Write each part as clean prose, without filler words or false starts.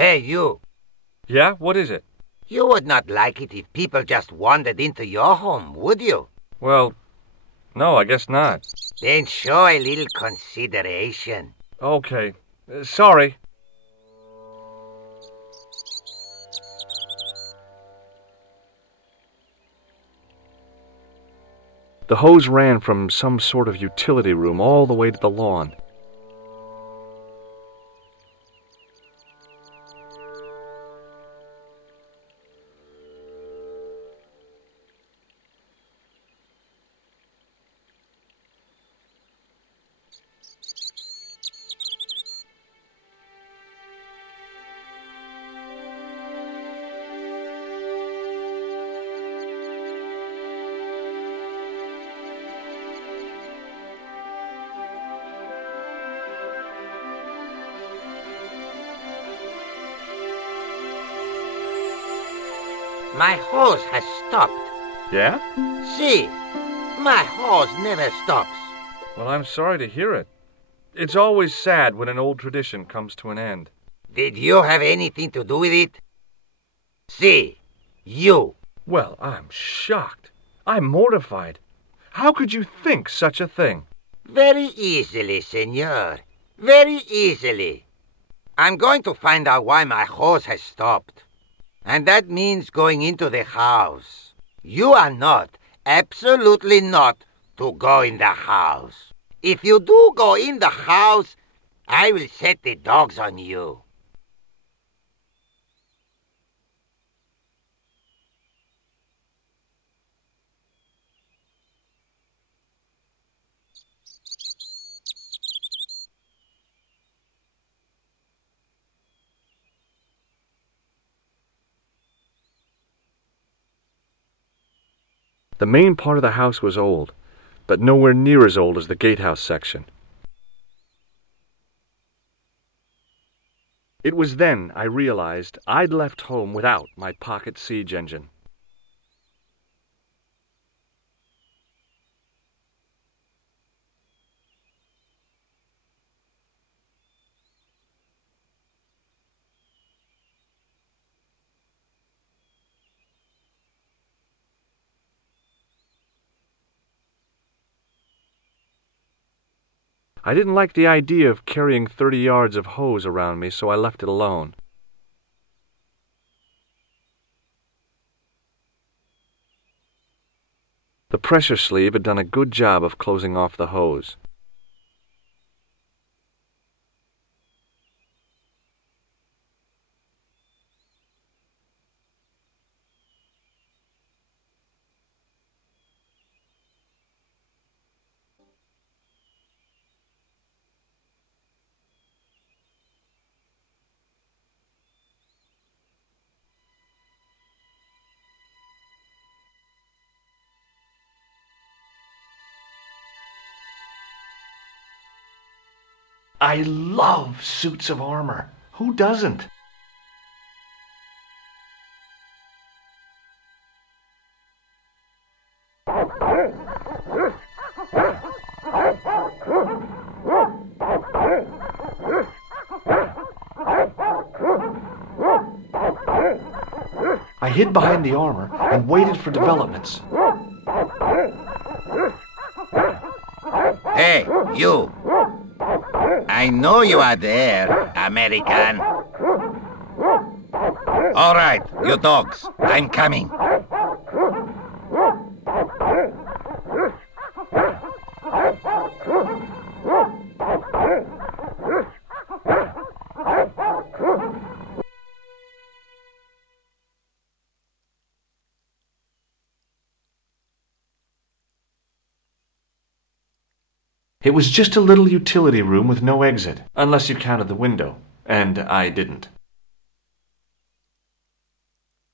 Hey, you. Yeah, what is it? You would not like it if people just wandered into your home, would you? Well, no, I guess not. Then show a little consideration. Okay. Sorry. The hose ran from some sort of utility room all the way to the lawn. My hose has stopped. Yeah? See, my hose never stops. Well, I'm sorry to hear it. It's always sad when an old tradition comes to an end. Did you have anything to do with it? See, you. Well, I'm shocked. I'm mortified. How could you think such a thing? Very easily, senor. Very easily. I'm going to find out why my hose has stopped. And that means going into the house. You are not, absolutely not, to go in the house. If you do go in the house, I will set the dogs on you. The main part of the house was old, but nowhere near as old as the gatehouse section. It was then I realized I'd left home without my pocket siege engine. I didn't like the idea of carrying 30 yards of hose around me, so I left it alone. The pressure sleeve had done a good job of closing off the hose. I love suits of armor. Who doesn't? I hid behind the armor and waited for developments. Hey, you. I know you are there, American. All right, you dogs, I'm coming. It was just a little utility room with no exit, unless you counted the window, and I didn't.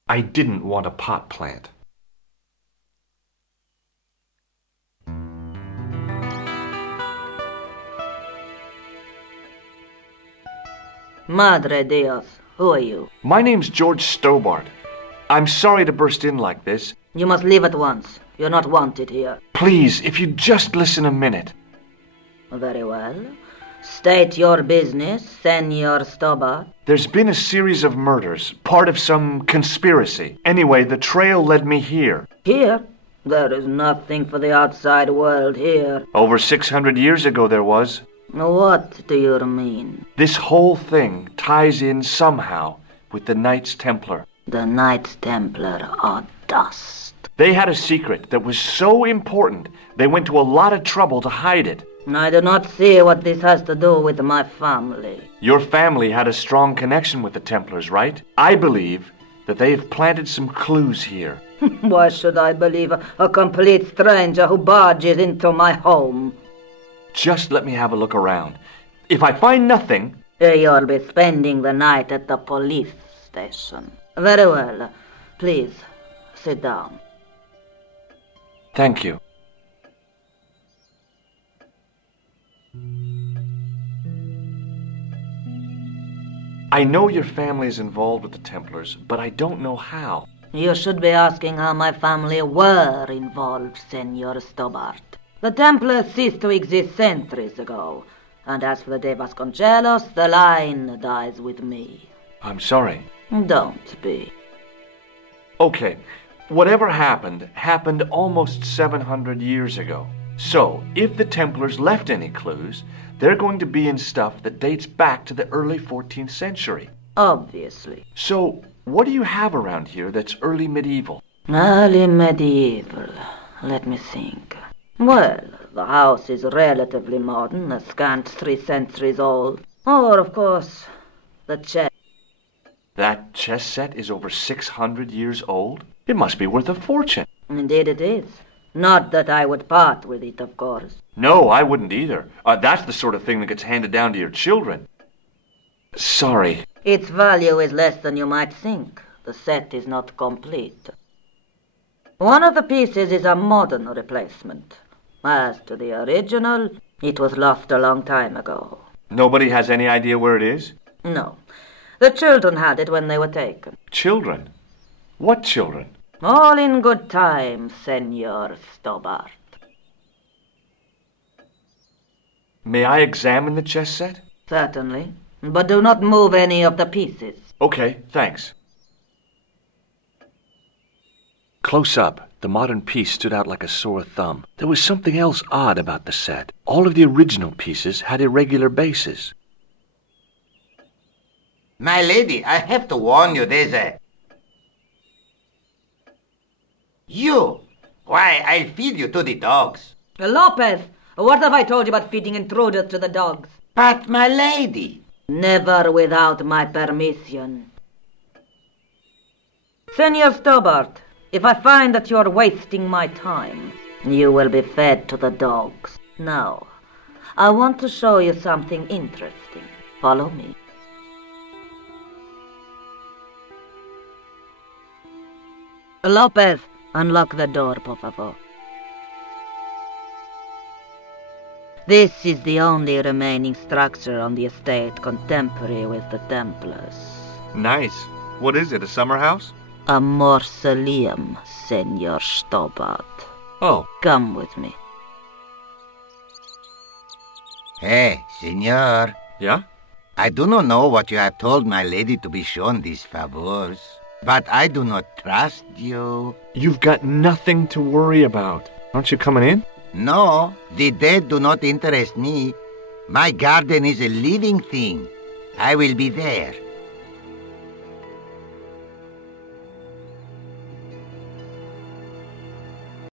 I didn't want a pot plant. Madre Dios, who are you? My name's George Stobart. I'm sorry to burst in like this. You must leave at once. You're not wanted here. Please, if you'd just listen a minute. Very well. State your business, Senor Stobart. There's been a series of murders, part of some conspiracy. Anyway, the trail led me here. Here? There is nothing for the outside world here. Over 600 years ago there was. What do you mean? This whole thing ties in somehow with the Knights Templar. The Knights Templar are dust. They had a secret that was so important, they went to a lot of trouble to hide it. I do not see what this has to do with my family. Your family had a strong connection with the Templars, right? I believe that they have planted some clues here. Why should I believe a complete stranger who barges into my home? Just let me have a look around. If I find nothing... You'll be spending the night at the police station. Very well. Please, sit down. Thank you. I know your family is involved with the Templars, but I don't know how. You should be asking how my family were involved, Senor Stobart. The Templars ceased to exist centuries ago, and as for the De Vasconcelos, the line dies with me. I'm sorry. Don't be. Okay, whatever happened almost 700 years ago. So, if the Templars left any clues, they're going to be in stuff that dates back to the early 14th century. Obviously. So, what do you have around here that's early medieval? Early medieval. Let me think. Well, the house is relatively modern, a scant 3 centuries old. Or, of course, the chess. That chess set is over 600 years old? It must be worth a fortune. Indeed it is. Not that I would part with it, of course. No, I wouldn't either. That's the sort of thing that gets handed down to your children. Sorry. Its value is less than you might think. The set is not complete. One of the pieces is a modern replacement. As to the original, it was lost a long time ago. Nobody has any idea where it is? No. The children had it when they were taken. Children? What children? All in good time, Senor Stobart. May I examine the chess set? Certainly. But do not move any of the pieces. Okay, thanks. Close up, the modern piece stood out like a sore thumb. There was something else odd about the set. All of the original pieces had irregular bases. My lady, I have to warn you, there's a... You! Why, I'll feed you to the dogs. Lopez, what have I told you about feeding intruders to the dogs? But, my lady... Never without my permission. Senor Stobart, if I find that you're wasting my time, you will be fed to the dogs. Now, I want to show you something interesting. Follow me. Lopez, unlock the door, por favor. This is the only remaining structure on the estate contemporary with the Templars. Nice. What is it, a summer house? A mausoleum, Senor Stobart. Oh. Come with me. Hey, senor. Yeah? I do not know what you have told my lady to be shown these favors, but I do not trust you. You've got nothing to worry about. Aren't you coming in? No, the dead do not interest me. My garden is a living thing. I will be there.